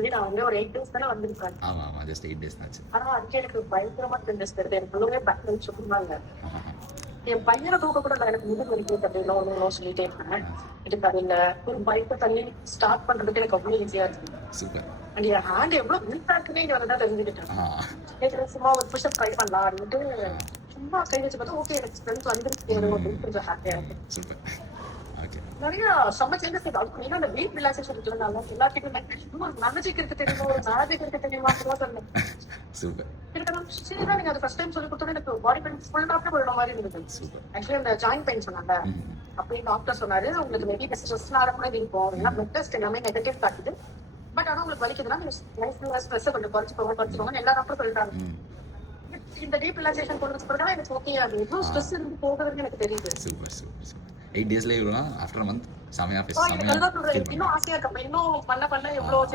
Actually நான் வந்து ஒரு 8 days தானே வந்திருப்பேன். ஆமா ஆமா ஜஸ்ட் 8 days தான். ஆனா அதுக்கு எனக்கு பயங்கரமா சேஞ்சஸ் தெரியுது. எனக்கு ஃபுல்லுமே பேக் பெயின் சொன்னாங்க. என் பையனை தூக்க கூட நான் எனக்கு முதுகு வலிக்குது அப்படின்னு ஒன்று சொல்லிட்டே இருப்பேன். இதுக்கு அது இல்ல ஒரு பைக்கை தள்ளி ஸ்டார்ட் பண்றதுக்கு எனக்கு அவ்வளவு ஈஸியா இருக்கு. சூப்பர். அண்ட் என் ஹேண்ட் எவ்வளவு வீக்கா இருக்குன்னே இங்க வந்து தெரிஞ்சுக்கிட்டேன். சும்மா ஒரு புஷ் அப் ட்ரை பண்ணலாம் அப்படின்ட்டு சும்மா கை வச்சு பார்த்தா ஓகே எனக்கு ஸ்ட்ரென்த் வந்துருக்கு அப்படின்னு கொஞ்சம் ஹாப்பியா இருக்கு. சூப்பர். ஓகே. நிறைய செம்ம சேஞ்சஸ் இருக்கு. அதுக்கு ஏன்னா அந்த வெயிட் ரிலாக்ஸேஷன் இருக்குனால எல்லாத்துக்கும் மேஜிக் இருக்கு தெரியுமா, ஒரு மேஜிக் இருக்கு தெரியுமா சொன்னேன். சூப்பர். சரிதான் நீங்க அது ஃபர்ஸ்ட் டைம் சொல்லி கொடுத்தோட எனக்கு பாடி பெயின் ஃபுல் டாக்டர் போயிட மாதிரி இருந்தது. ஆக்சுவலி அந்த ஜாயிண்ட் பெயின் சொன்னாங்க. அப்படி டாக்டர் சொன்னாரு உங்களுக்கு மேபி ஸ்ட்ரெஸ்னால கூட இருக்கும். ஏன்னா பிளட் டெஸ்ட் எல்லாமே நெகட்டிவ் காட்டுது. பட் ஆனா உங்களுக்கு வலிக்குதுன்னா நீங்க ஸ்ட்ரெஸ் கொஞ்சம் குறைச்சிக்கோங்க எல்லா டாக்டரும் சொல்லிட்டாங்க. இந்த டீப் ரிலாக்ஸேஷன் கொண்டு போறதுனால எனக்கு ஓகே அது எவ்வளவு ஸ்ட்ரெஸ் இருந்து போகுதுன்னு எனக்கு தெரியுது. Super super super. 8 daysல இவ்வளோ ஆஃப்டர் மந்த் செமையா இன்னும் ஆசையா இருக்கு. இன்னும் பண்ண எவ்வளவு